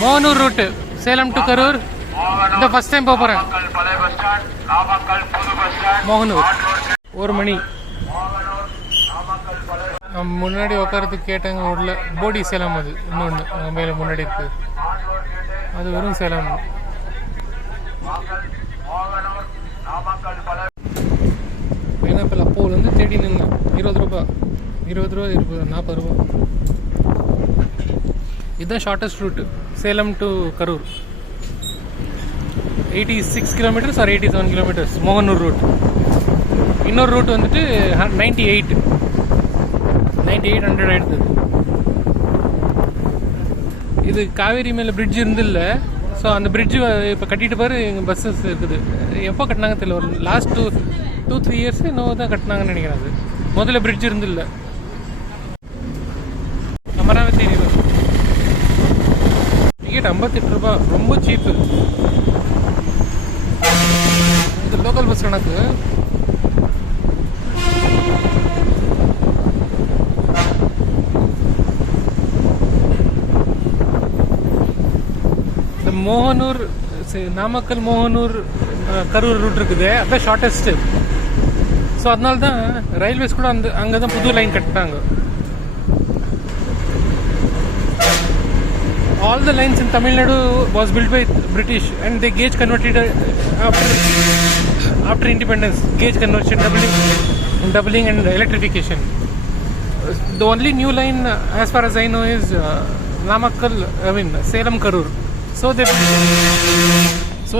Mohanur route Salem to Karur. இந்த first time போகிறேன். மோகனூர் 1 மணி. முன்னாடி உட்காரத்துக்கு கேட்டாங்க. உள்ள போடி சேலம், அது இன்னொன்று மேலே முன்னாடி இருக்கு, அது வெறும் சேலம். பைனாப்பிள் அப்போலேருந்து தேடி நின்னேன். 20 ரூபா 40 ரூபா. இதுதான் shortest route Salem to Karur. 86 kilometres or 87 kilometres Mohanur route. இன்னொரு ரூட் வந்துட்டு 9800 ஆயிடுது. இது காவேரி மேலே பிரிட்ஜ் இருந்தில்ல, ஸோ அந்த பிரிட்ஜு இப்போ கட்டிட்டு பாரு. எங்கள் பஸ்ஸஸ் இருக்குது. எப்போ கட்டினாங்க தெரியல, ஒரு லாஸ்ட் 2-3 இயர்ஸ் இன்னும் தான் கட்டினாங்கன்னு நினைக்கிறேன். அது முதல்ல பிரிட்ஜ் இருந்தில்ல. அமராவதி டிக்கெட் 58 ரூபா, ரொம்ப சீப்பு. இது லோக்கல் பஸ் கணக்கு. இந்த மோகனூர் நாமக்கல் மோகனூர் கரூர் ரூட் இருக்குது, அதுதான் ஷார்ட்டஸ்ட்டு. ஸோ அதனால தான் ரயில்வேஸ் கூட அங்கே தான் புது லைன் கட்டிட்டாங்க. All the lines in Tamil Nadu was built by British, and they gauge converted after independence. Gauge conversion, doubling and electrification. The only new line, as far as I know, is Namakkal. Salem Karur. So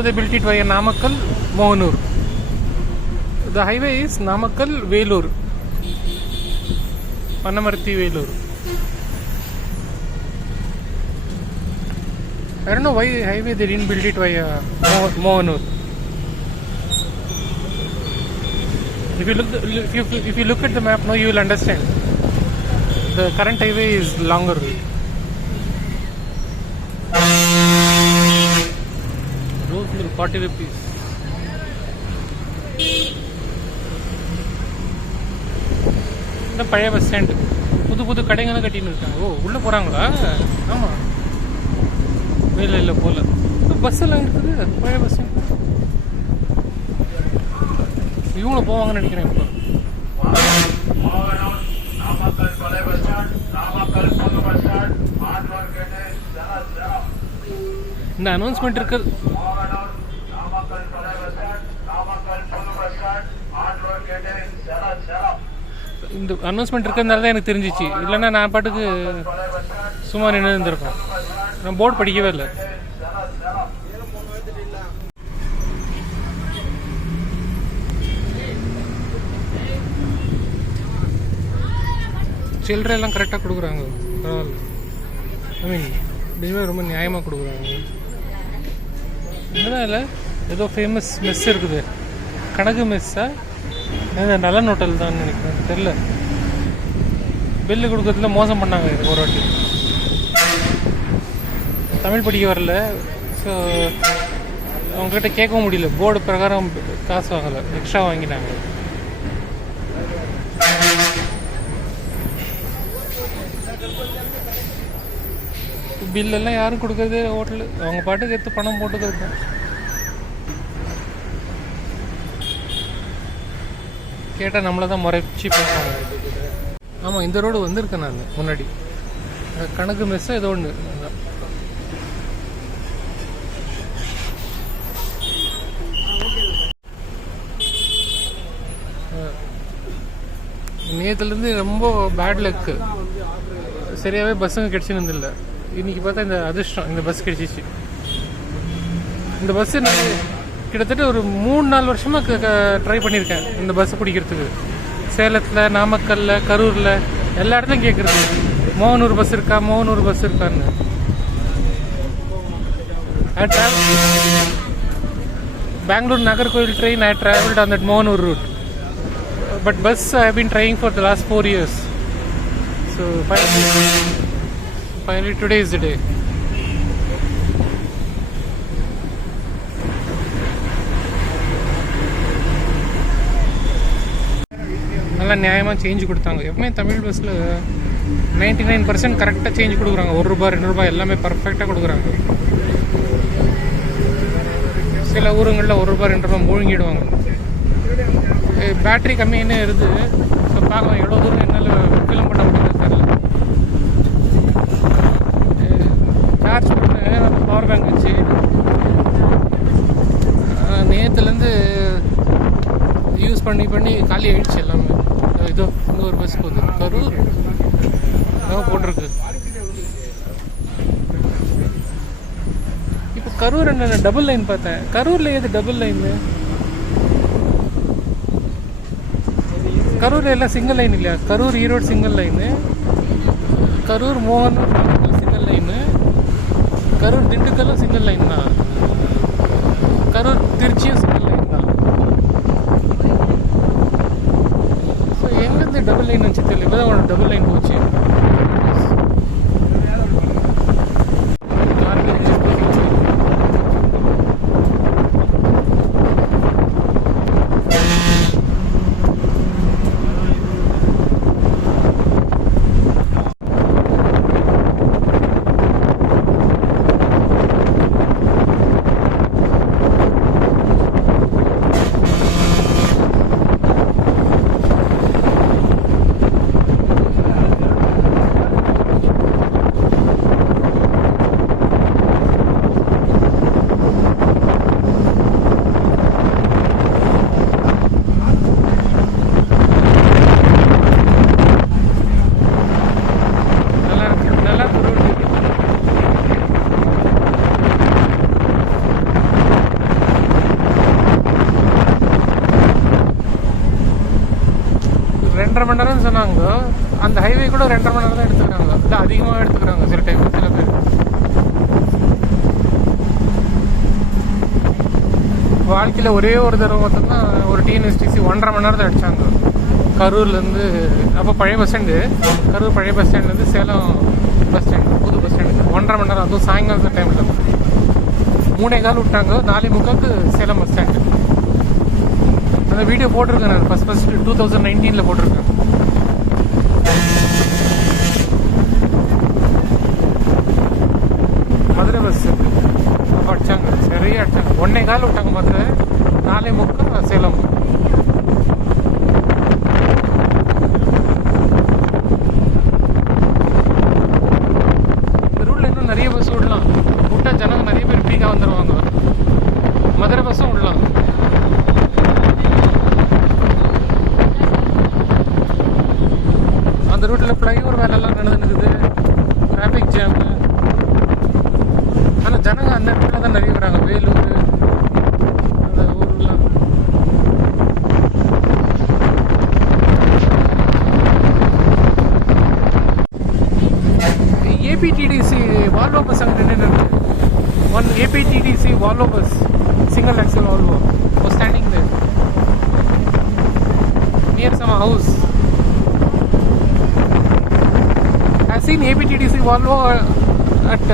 they built it via Namakkal Mohanur. The highway is Namakkal Velur, Panamarthi Velur. I don't know why highway they didn't build it via Mohanur. If you look at the map now, you will understand. The current highway is longer. Rose milk 40 rupees. இந்த பழைய bus stand புது கடைங்கெல்லாம் கட்டின்னு இருக்காங்க. ஓ, உள்ளே போகிறாங்களா? ஆமாம், இல்லை போகல. பஸ் எல்லாம் இருக்குது பழைய பஸ் ஸ்டாண்ட். இவங்களும் போவாங்கன்னு நினைக்கிறேன். இப்போ இந்த அனௌன்ஸ்மெண்ட் இருக்கு. இந்த அனௌன்ஸ்மெண்ட் இருக்கிறதுனால தான் எனக்கு தெரிஞ்சிச்சு. இல்லைன்னா நான் பாட்டுக்கு சும்மா நின்று இருந்திருப்பேன். நான் போர்டு படிக்கவே இல்லை. சில்லறை எல்லாம் கரெக்டாக கொடுக்குறாங்க, பரவாயில்ல. ரொம்ப நியாயமாக கொடுக்குறாங்க. என்னதான் இல்லை, ஏதோ ஃபேமஸ் மெஸ் இருக்குது. கனகு மெஸ்ஸா, நலன் ஹோட்டல் தான் நினைக்கிறேன், தெரில. பில்லு கொடுக்கறதுல மோசம் பண்ணாங்க ஒரு வாட்டி. தமிழ் படிக்க வரல, ஸோ அவங்ககிட்ட கேட்கவும் முடியல. போர்டு பிரகாரம் காசு வாங்கலை, எக்ஸ்ட்ரா வாங்கினாங்க. பில்லெல்லாம் யாரும் கொடுக்கறது ஹோட்டலு, அவங்க பாட்டுக்கு எடுத்து பணம் போட்டுக்கிறது தான். கேட்டால் நம்மளை தான் முறைச்சி பார்ப்பாங்க. ஆமாம், இந்த ரோடு வந்திருக்கேன் நான் முன்னாடி. கணக்கு மெஸ்ஸாக ஏதோ ஒன்று. நேற்றுலேருந்து ரொம்ப பேட் லக்கு. சரியாகவே பஸ்ஸுங்க கிடச்சின்னு இல்லை. இன்றைக்கி பார்த்தா இந்த அதிர்ஷ்டம், இந்த பஸ் கிடச்சிச்சு. இந்த பஸ்ஸு நான் கிட்டத்தட்ட ஒரு 3-4 வருஷமாக ட்ரை பண்ணியிருக்கேன் இந்த பஸ்ஸை பிடிக்கிறதுக்கு. சேலத்தில், நாமக்கல்லில், கரூரில் எல்லா இடத்துலையும் கேட்குறது, மோகனூர் பஸ் இருக்கான்னு. Bangalore Nagercoil train, I travelled on that Mohanur route. But bus I have been trying for the last 4 years. So finally today is the day. நல்லா நியாயமாக சேஞ்சு கொடுத்தாங்க. எப்பவுமே தமிழ் பஸ்ஸில் 99% கரெக்டாக சேஞ்ச் கொடுக்குறாங்க. ₹1 ₹2 எல்லாமே பர்ஃபெக்டாக கொடுக்குறாங்க. சில ஊருங்களில் ₹1 ₹2 மூழ்கிடுவாங்க. பேட்ரி கம்மியாக இருக்குது. ஸோ பார்க்கலாம் எவ்வளோ தூரம் என்னால் ஃபில்ம் பண்ண முடியுது தெரியல. சார்ஜ் பண்ண பவர் பேங்க் வச்சு நேற்றுலேருந்து யூஸ் பண்ணி காலி ஆகிடுச்சு எல்லாமே. இதோ இங்கே ஒரு பஸ் போகுது, கரூர் போட்டிருக்கு. இப்போ கரூர் என்ன டபுள் லைன் பார்த்தேன். கரூரில் ஏது டபுள் லைனு? கரூரில் எல்லாம் சிங்கிள் லைன் இல்லையா? கரூர் ஈரோடு சிங்கிள் லைனு, கரூர் மோகன் சிங்கிள் லைனு, கரூர் திண்டுக்கல்லும் சிங்கிள் லைன் தான், கரூர் திருச்சியும் சிங்கிள் லைன் தான். ஸோ எங்கேருந்து டபுள் லைன் வச்சு தெரியல. இப்போ தான் ஒரு டபுள் லைன் போச்சு. மணி நேரம் சொன்னாங்க. அந்த ஹைவே கூட 2.5 மணி நேரம் தான் எடுத்துக்கிறாங்க. இல்லை அதிகமாக எடுத்துக்கிறாங்க சில டைம். சில பேர் வாழ்க்கையில் ஒரே ஒரு தடவை மட்டும்தான் ஒரு டிஎன்எஸ்டிசி 1.5 மணி நேரம் தான் அடித்தாங்க. கரூர்லேருந்து அப்போ பழைய பஸ் ஸ்டாண்டு, கரூர் பழைய பஸ் ஸ்டாண்ட்லேருந்து சேலம் பஸ் ஸ்டாண்டு, புது பஸ் ஸ்டாண்டு 1.5 மணி நேரம். அதுவும் சாயங்காலத்து டைமில் 3:15 விட்டாங்க. 4:45 சேலம் பஸ் ஸ்டாண்டு. அந்த வீடியோ போட்டிருக்கேன் நான் ஃபஸ்ட் 2019 போட்டிருக்கேன். மதுரை பஸ் அப்போ அடித்தாங்க, சரியாக அடித்தாங்க. 1:15 விட்டாங்க மதுரை, 4:45 சேலம். இந்த ரூட்டில் இன்னும் நிறைய பஸ் விடலாம். விட்டால் ஜனங்க நிறைய பேர் ஃப்ரீக்காக வந்துடுவாங்க. மதுரை பஸ்ஸும் விடலாம். அந்த ரூட்டில் ஃப்ளைஓவர் வேலைலாம் நடந்துருக்குது, டிராஃபிக் ஜாமு. ஆனால் ஜனங்க அந்த இடத்துல தான் நிறைய வராங்க. வேலூர் அந்த ஊர்லாம். ஏபிடிடிசி வால்வோ பஸ் அங்கே நின்று இருக்கு. One APTDC Volvo bus, single axle Volvo standing there near some house. I've seen APTDC Volvo at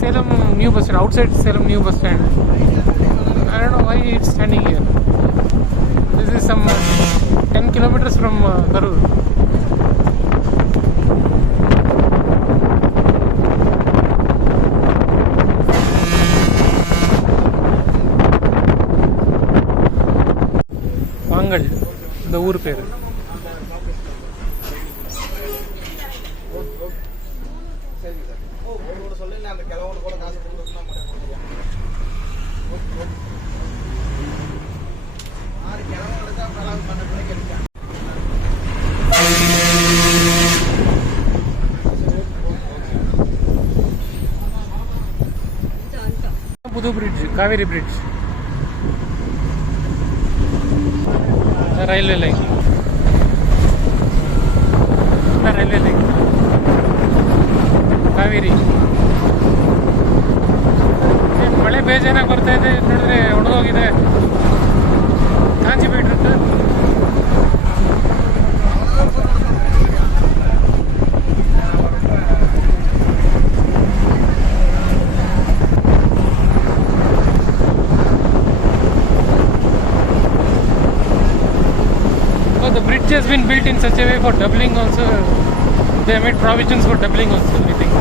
Salem New Bus Stand, outside Salem New Bus Stand. I don't know why it's standing here. This is some 10 kilometers from Karur. வாங்கல் இந்த ஊர் பேர். புது bridge, Kaveri bridge, railway line, railway line Kaveri. ಮಳೆ ಬೇಜಾರಾಗಿ ಬರ್ತಾ ಇದೆ ನೋಡಿದ್ರೆ, ಒಣಗೋಗಿದೆ. ಕಾಂಚಿ ಬಿಟ್ಟಿರುತ್ತೆ. The bridge has been built in such a way for doubling also. they made provisions for doubling also, I think.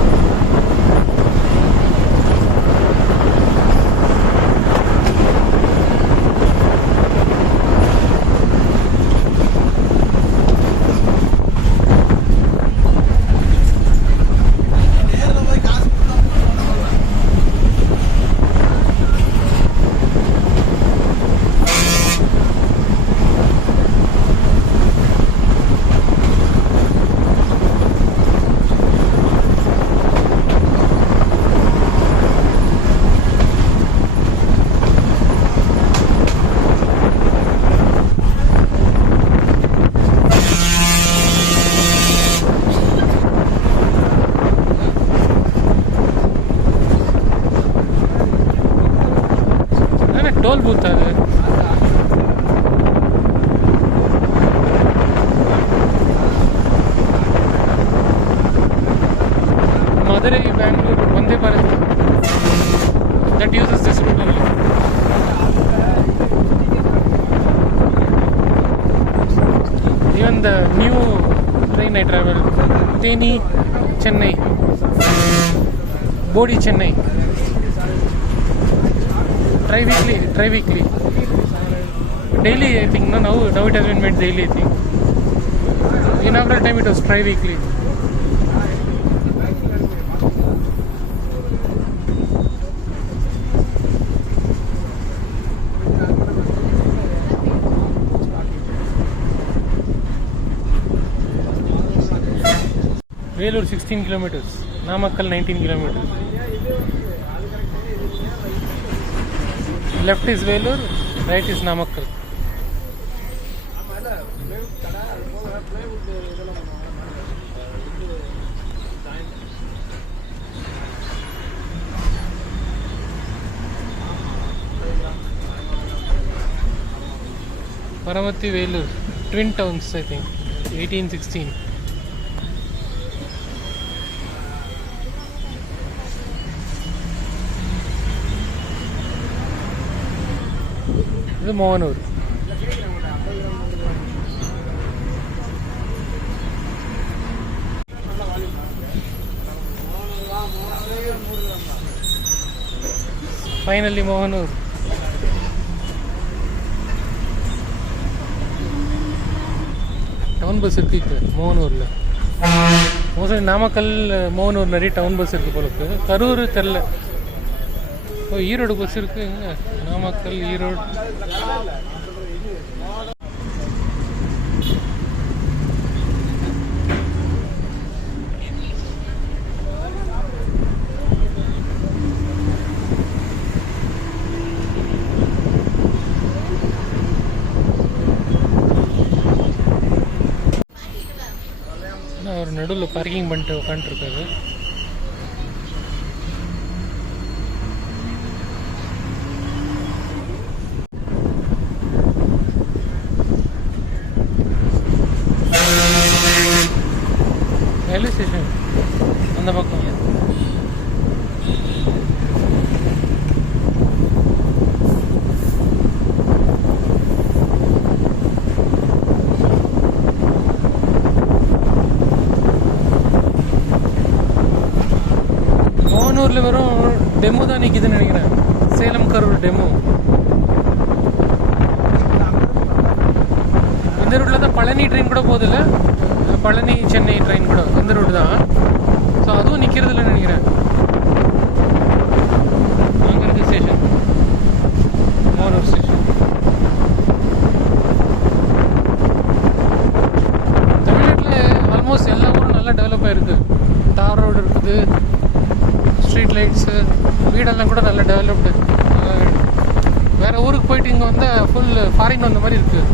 Toll booth அது. Madurai Bangalore Vande Bharat that uses this route only. Even the new train I travel, Theni Chennai, Bodi Chennai, tri-weekly, daily I think. No, now it has been made daily, I think. Inaugural time it was tri-weekly. Velur 16 kilometers, Namakkal 19 kilometers. Left is Velur, right is Namakkal. Paramatti Velur, twin towns I think, 1816. இது Mohanur. Finally Mohanur. Town bus இருக்கு மோகனூரில். Mostly Namakkal Mohanur நிறைய town bus இருக்குது போல இருக்கு. கரூர் தெரில. ஓ, Erode bus இருக்கு. நாமக்கல், ஈரோடு. ஒரு நடுவில் பார்க்கிங் பண்ணிட்டு உட்காந்துருக்காரு. ரயில்வே ஸ்டேஷன் அந்த பக்கம். மோகனூரில் வெறும் டெமோ தான் நிற்கிதுன்னு நினைக்கிறேன். சேலம் கரூர் டெமோ. இந்த ரூட்டில் தான் பழனி ட்ரெயின் கூட போகுதில்ல. பழனி சென்னை ட்ரெயின் கூட இந்த ரூட் தான். ஸோ அதுவும் நிற்கிறதுல நினைக்கிறேன். அங்கே இருக்குது ஸ்டேஷன், மோகனூர் ஸ்டேஷன். தமிழ்நாட்டில் ஆல்மோஸ்ட் எல்லா ஊரும் நல்லா டெவலப் ஆகிருக்கு. தார் ரோடு இருக்குது, ஸ்ட்ரீட் லைட்ஸு, வீடெல்லாம் கூட நல்லா டெவலப்டு. வேறு ஊருக்கு போயிட்டு இங்கே வந்தால் ஃபுல் ஃபாரின் வந்த மாதிரி இருக்குது.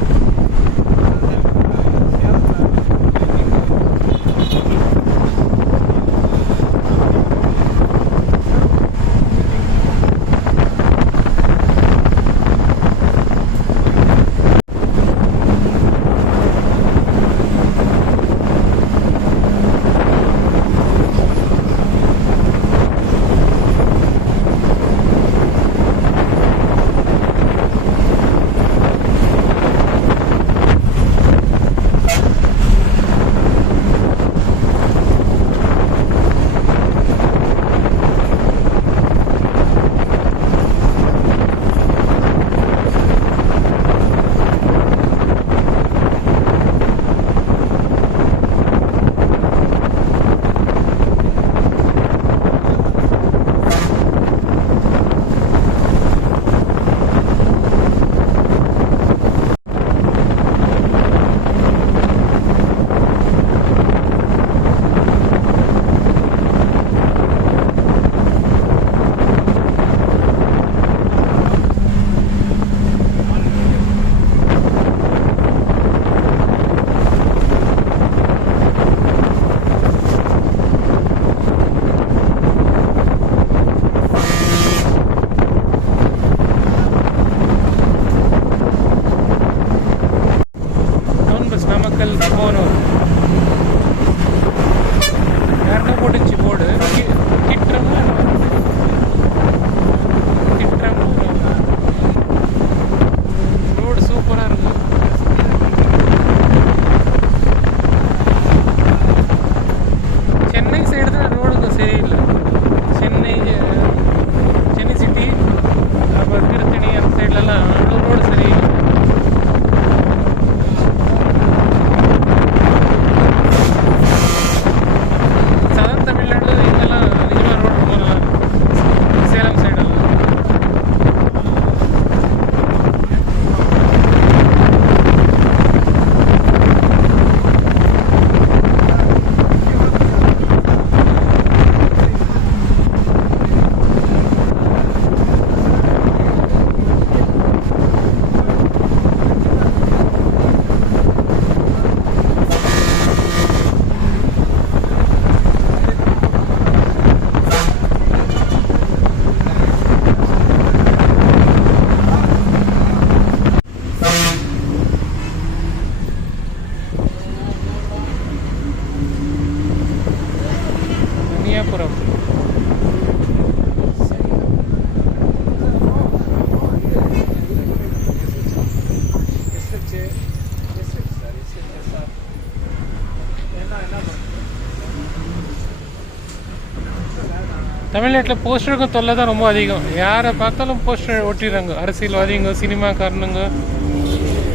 தமிழ்நாட்டில் போஸ்டருக்கும் தொல்லை தான் ரொம்ப அதிகம். யாரை பார்த்தாலும் போஸ்டர் ஒட்டிடுறாங்க. அரசியல்வாதிங்க, சினிமாக்காரனுங்க,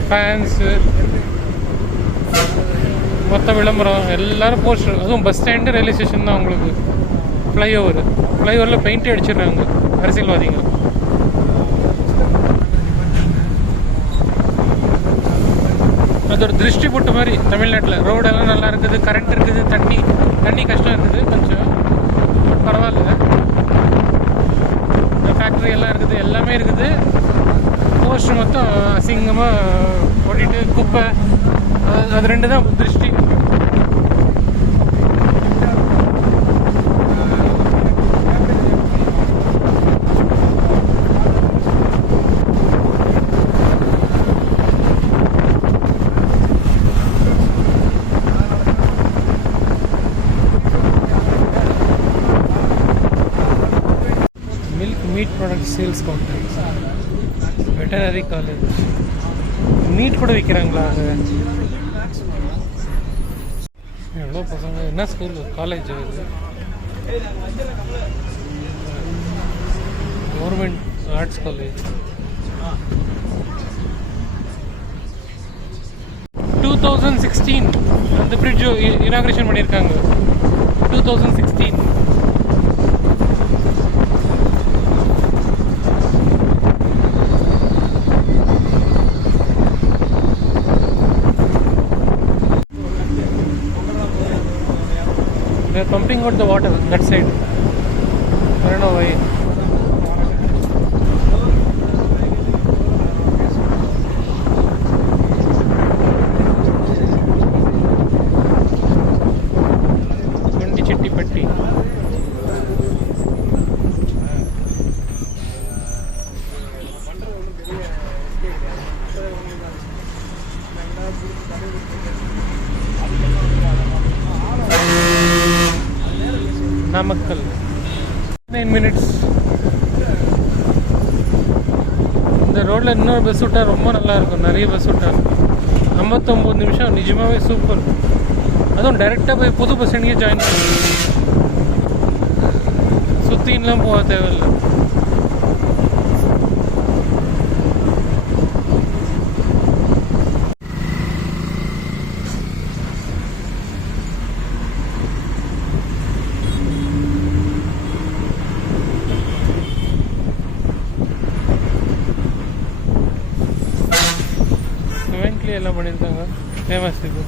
ஃபேன்ஸு, மொத்த விளம்பரம் எல்லோரும் போஸ்டர். அதுவும் பஸ் ஸ்டாண்டு, ரயில்வே ஸ்டேஷன் தான் உங்களுக்கு. ஃப்ளைஓவரில் பெயிண்டே அடிச்சிடுறாங்க அரசியல்வாதிங்க. அது ஒரு திருஷ்டி போட்ட மாதிரி தமிழ்நாட்டில். ரோடெல்லாம் நல்லா இருக்குது, கரண்ட் இருக்குது, தண்ணி கஷ்டம் இருக்குது கொஞ்சம், பரவாயில்ல. ஃபேக்ட்ரி எல்லாம் இருக்குது, எல்லாமே இருக்குது. போஸ்டர் மொத்தம் அசிங்கமாக ஓட்டிட்டு குப்பை, அது ரெண்டு தான் திருஷ்டி. Meat product sales counter, veterinary college. Meat கூட விற்கிறாங்களா அங்கே? எவ்வளோ பசங்க, என்ன ஸ்கூல், காலேஜ் அது? Government arts college. 2016 அந்த பிரிட்ஜ் இனாகிரேஷன் பண்ணியிருக்காங்க. 2016. They are pumping out the water that side. I don't know why. Gundi Chettipatti. Namakkal 9 minutes. இந்த ரோட்டில் இன்னொரு பஸ் விட்டால் ரொம்ப நல்லாயிருக்கும். நிறைய பஸ் விட்டால் 59 நிமிஷம் நிஜமாகவே சூப்பர். அதுவும் டைரெக்டாக போய் புது பஸ் ஸ்டாண்டிங்கே ஜாயின் பண்ணி சுற்றின்லாம் போக தேவையில்லை. எல்லாம் பண்ணியிருக்காங்க. ஃபேமஸ் இது.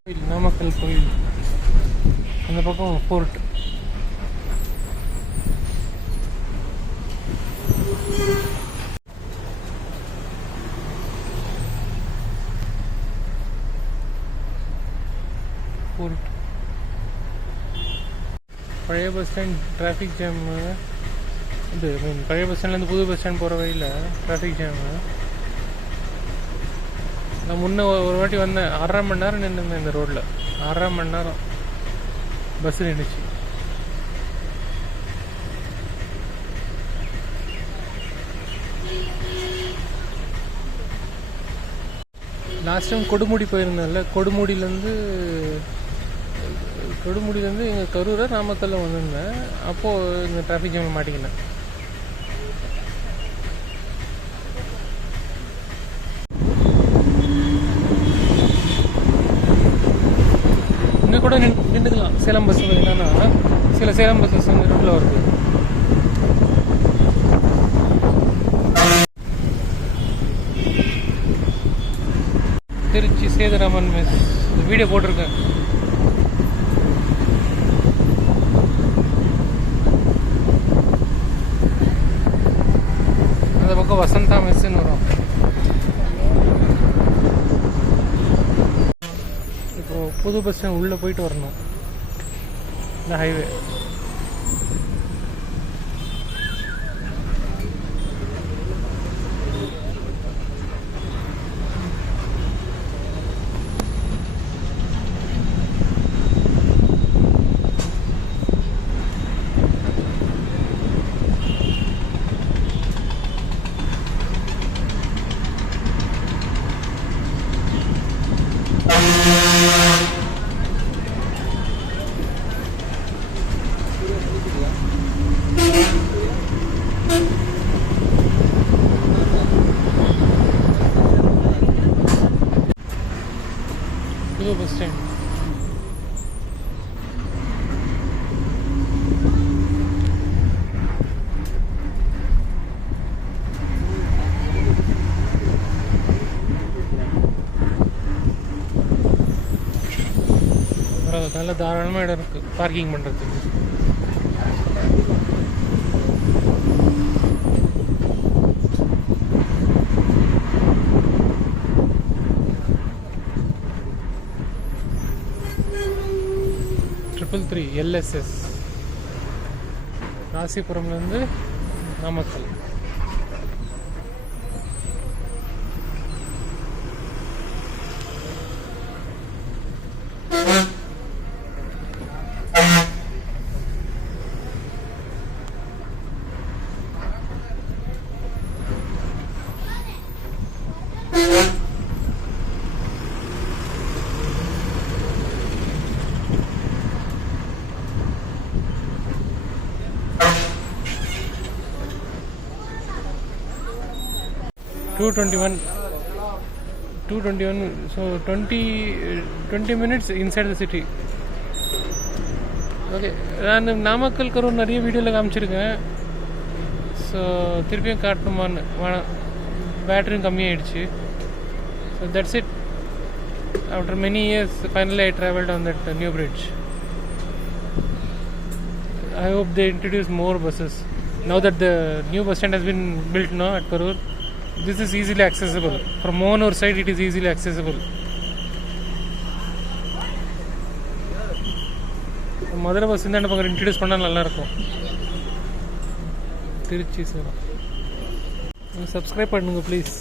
கோயில், நாமக்கல் கோயில். அந்த பக்கம் ஃபோர்ட். ஃபோர்ட். பழைய பஸ் ஸ்டாண்ட் டிராஃபிக் ஜாம். இது பழைய பஸ் ஸ்டாண்ட்லேருந்து புது பஸ் ஸ்டாண்ட் போகிற வழியில் டிராஃபிக் ஜாமு. நான் முன்னே ஒரு வாட்டி வந்தேன், 1/2 மணி நேரம் நின்றுருந்தேன் இந்த ரோட்டில். 1/2 மணி நேரம் பஸ் நின்றுச்சு. லாஸ்ட் டைம் கொடுமுடி போயிருந்தேன்ல, கொடுமுடியிலேருந்து எங்கள் கரூரை நாமக்கல்ல வந்திருந்தேன். அப்போது இந்த டிராஃபிக் ஜாமில் மாட்டிக்கினேன். இங்கே கூட நின்றுக்கலாம் சேலம் பஸ். என்னன்னா சில சேலம் பஸ்ஸஸ் வந்து ரோட்டில் வருது. திருச்சி சேதுராமன் மெஸ் வீடியோ போட்டிருக்கேன். அந்த பக்கம் வசந்தா மெஸ்ன்னு வரும். இப்போது புது பஸ் ஸ்டாண்ட் உள்ளே போயிட்டு வரணும். இந்த ஹைவே நல்ல தாராளமாக இடம் இருக்குது பார்க்கிங் பண்ணுறதுக்கு. ட்ரிபிள் 3 எல்எஸ்எஸ் ராசிபுரம்லேருந்து Namakkal. $221, so 20 minutes inside the city. Okay, நான் நாமக்கல் கரூர் நிறைய வீடியோவில் காமிச்சிருக்கேன். ஸோ திருப்பியும் காட்டணுமான்னு வேணாம், பேட்டரியும் கம்மியாயிடுச்சு. So that's it. After many years finally I travelled on that new bridge. I hope they introduce more buses. Now that the new bus stand has been built now at Karur, this is easily accessible. From Mohanur side, it is easily accessible. Madurai bus இந்த பக்கம் introduce பண்ணால் நல்லாயிருக்கும். Trichy sir, subscribe பண்ணுங்கள் please.